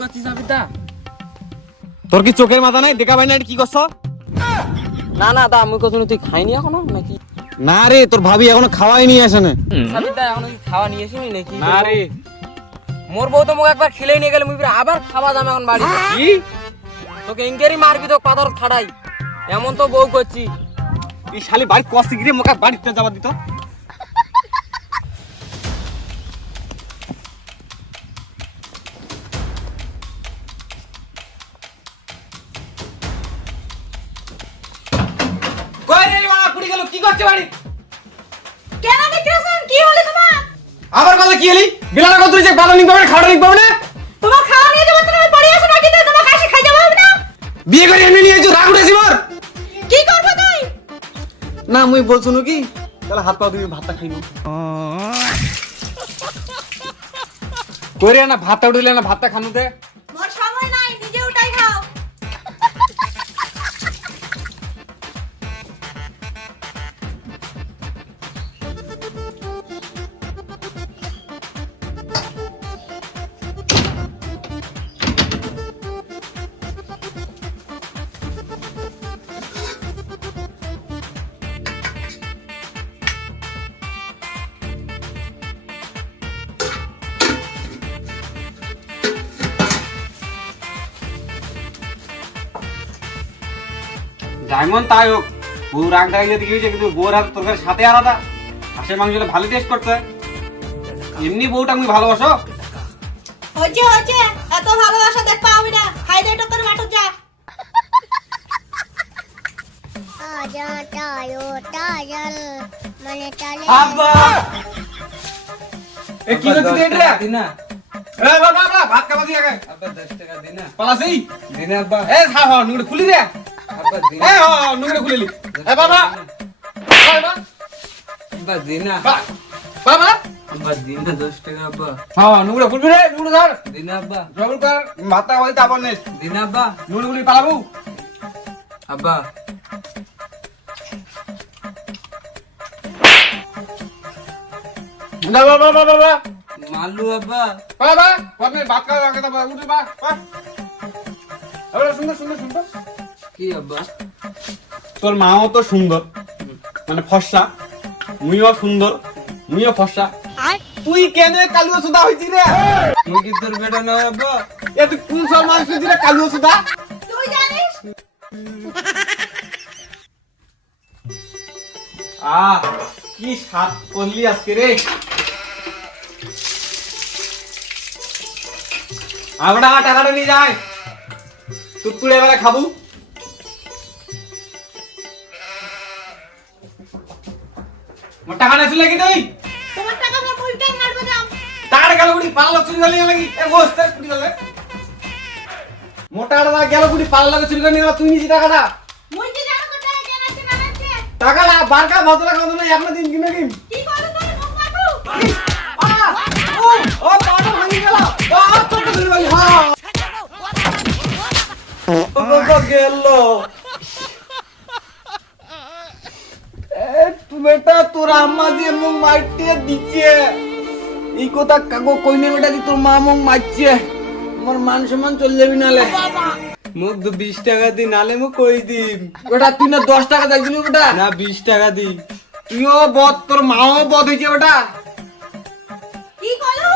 করছিস আবিদা? তোর কি চোখের মাথা নাই? দেখা পাই না কি করছ? না না দা, আমি কখনো তুই খাইনি এখনো নাকি? না রে, তোর ভাবি এখনো খাওয়াই নিয়ে আসে না। আবিদা এখনো কি খাওয়া নিয়ে আসিনি নাকি? না রে। মোর বউ তো মুখ একবার খেলে নিয়ে গেলে মুই আবার খাওয়া যাবে এখন বাড়ি। কি? তোকে ইংকেরি মারবি তো পাথর খাড়াই, এমন তো বউ করছি। এই শালি বাড়ি কষ্ট গিরে মোকা বাড়িতে যাবা দিত। কই রে মানা পুরি গেল, কি করছে বাড়ি? কেন দেখতেছেন? কি হলো তোমার? আবার কথা কি হলি? বিলাটা কত দিছে, বাদাম নিতে পারে, খাওয়া নিতে পারে না? তোমার খাওয়া নিয়ে যাবো, তুমি পড়ে আসো নাকি? তোমার কাছে খাই যাবো না? বিয়ে করে এমনি নিয়ে আইছো, রাগ উঠেছি মোর। কি করবে তুই? না মুই বলছো কি তাহলে হাত পা তুমি ভাতটা খাইনো। কই রে না ভাতটা উঠলে না, ভাতটা খানো দে। মোর সময় নাই, নিজে উঠাই খাও। ডায়মন্ড তাই হোক, বউ রাগ ডাইলে দিকে হয়েছে, কিন্তু বউর হাতে তরকারি সাথে আলাদা। হাঁসের মাংস হলে ভালো টেস্ট করতে হয়। এমনি বউটা আমি ভালোবাসো। হচ্ছে হচ্ছে, এত ভালোবাসা দেখ পাবি না। খাই দে টকর মাঠে যা। आजा टायो टायल मने टाले আব্বা এ কি করছিস রে? দিনা এ বাবা বাবা ভাত খাওয়া দি আগে। আব্বা 10 টাকা দিনা। পালাসি দিনা আব্বা। এ হা হা নুড়ে খুলি রে। আব্বা দিনা। এ হা নুড়ে খুলিলি। এ বাবা বাবা আব্বা দিনা। বাবা আব্বা দিনা 10 টাকা আব্বা। হ্যাঁ নুড়ে খুলবি রে, নুড়ে ধর দিনা আব্বা। জবর কর, ভাতটা খাওয়া দিতে আবার নেই। দিনা আব্বা। নুড়ে খুলি পালাবো। আব্বা না বাবা বাবা বাবা মালু আব্বা। বাবা কবে ভাত খাওয়া আগে বাবা উঠে বা আরে সুন্দর সুন্দর সুন্দর। কি আব্বা? তোর মাও তো সুন্দর, মানে ফর্সা, মুইও সুন্দর, মুইও ফর্সা। তুই কেন কালু সুদা হইছি রে? মুই কি তোর বেটা না আব্বা? এ তুই কোন সব মানুষ হইছি রে কালু সুদা? তুই জানিস? কি স্বাদ করলি আজকে রে। আমরা টাকাটা নিয়ে যাই, টুকটুড়ে এবারে খাবো। মোর টাকা নেছিল কি তুই? তোমার টাকা মোর মুইটাই মারবে দাম। টাকাটা গেল বুড়ি পালা চুরি করে নিয়ে লাগি। এ বস তার চুরি করলে মোর টাকাটা গেল বুড়ি পালা লাগে চুরি করে নিয়ে গেল। তুই নিয়েছি টাকাটা? মুই কি জানো কত টাকা কেন আছে না আছে? টাকা না বারকা ভদ্র কথা না, আপনার দিন কিনে দিন। কি করবে তুই? মুখ মারু। ও পাটা ভাঙি গেল। তোর চুরি করলি। হ্যাঁ ও বাবা গেল। বেটা তোর আম্মা দিয়ে মুখ মারতে দিচ্ছে, এই কথা কাকো কইনে বেটা দি তোর মা মুখ মারছে। আমার মান সম্মান চলে যাবি নালে। মুখ তো 20 টাকা দি, নালে মুখ কই দিম। বেটা তুই না 10 টাকা চাইছিলি বেটা? না 20 টাকা দি। তুইও বদ, তোর মাও বদ হয়েছে বেটা। কি করলো?